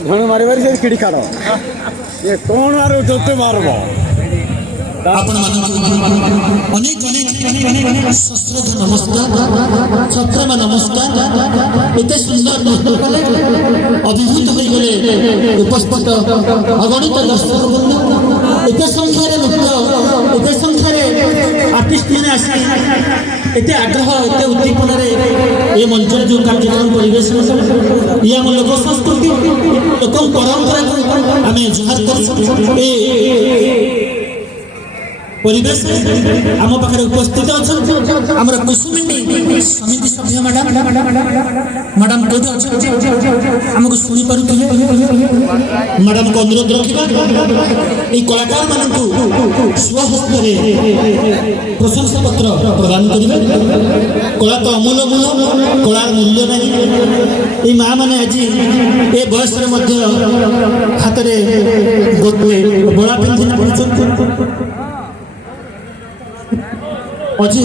धणी मार खिड़ी खाड़ ये कौन आर जोते मारब नमस्कार एत सुंदर नृत्य कले अभिभूत हो गले उपस्थित अगणित दर्शक बंधु एत संख्यार नृत्य एत संख्यार आर्टिस्ट मैंने आसी एत आग्रह एत उद्दीपन ये मंच जो कार्यक्रम परिवेश ये आम लोक संस्कृति लोक परंपरा आम जुहार कर परिवेश आम पाखे उपस्थित अच्छा आमर कुसुमिनी समिति सभ्य मैडम मैडम कौट आमको शुणी पारे मैडम को अनुरोध रखा ये कलाकार मानक स्वहस्त प्रशंसा पत्र प्रदान करेंगे कला तो अमूल्य कलार मूल्य नहीं ये माँ मैंने आज ये बयस हाथ में बड़ा पिंधि अजी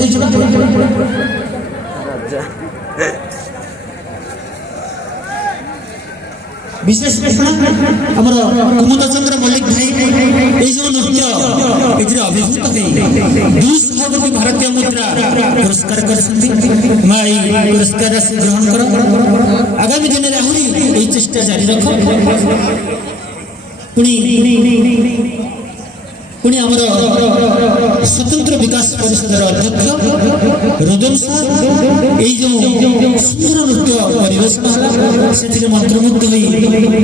विशेष आमर कुमुद चंद्र मल्लिक भाई ये जो नृत्य ये अभिभूत हो 200 कोटी भारतीय मुद्रा पुरस्कार कर पुरस्कार राशि ग्रहण कर आगामी दिन में आहरी ये चेष्टा जारी रख पुणी आमर स्वतंत्र विकास परिषद अध्यक्ष रुदन सार ये जो सुंदर नृत्य परिवेशन से मंत्रमुग्ध हो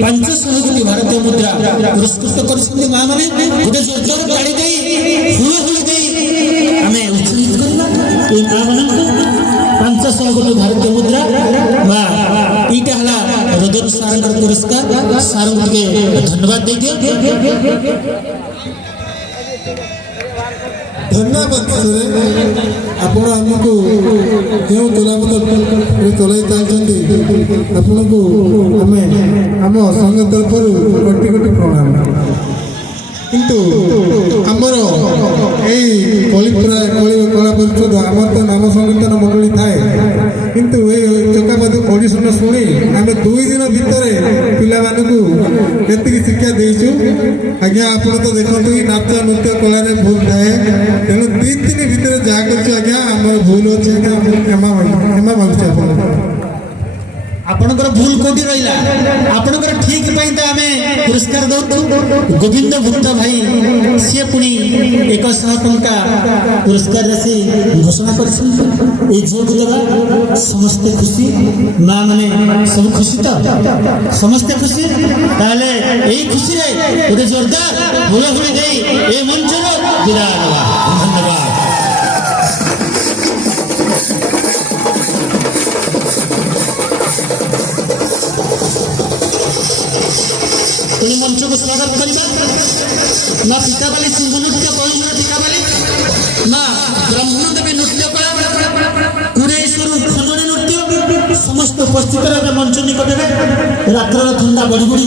500 कोटी भारतीय मुद्रा पुरस्कृत कर माँ मैंने गोटे जोरदार ताड़ी दे हुलहुली दे आम उत्साहित करवा ये माँ मान 500 कोटी भारतीय मुद्रा बा यीटा है रुदन सार पुरस्कार सार धन्यवाद दे दिया धन्यवाद आपण आमको क्यों चलाई चाहते आपन को आम संघ तरफ कोटि कोटि प्रणाम किंतु आमर कला परिषद आम तो नाम संकीर्तन मंडली थाए किंतु चकापाद ऑडिशन शुणी आम 2 दिन भितर पिला एति शिक्षा देचु आज्ञा आप तो देखो नाच नृत्य कला भूल थाए तेणु 2-3 भितर जहाँ कर आज्ञा आम भूल अच्छे क्षमा मांगुचे आप आपणकर भूल कोटी रहिला आपणकर ठीक पई त आमे पुरस्कार दउ गोविंद भुट्ट भाई से पुनी 100 टंका पुरस्कार राशि घोषणा करछन ए जो लगा समस्त खुशी मां माने सब खुशी तो समस्त खुशी ताले एई खुशी रे ओटे जोरदार हुलहुली देई ए मंचर विदाय देवा धन्यवाद पुणी मंच को स्वागत करिबा ना पिताबाली सिंह नृत्य कहिना पिताबाली ना ब्राह्मण देवी नृत्य कला कुरेश्वर खंडनी नृत्य समस्त उपस्थित मंच निकटरे रात्र ठंडा बड़ी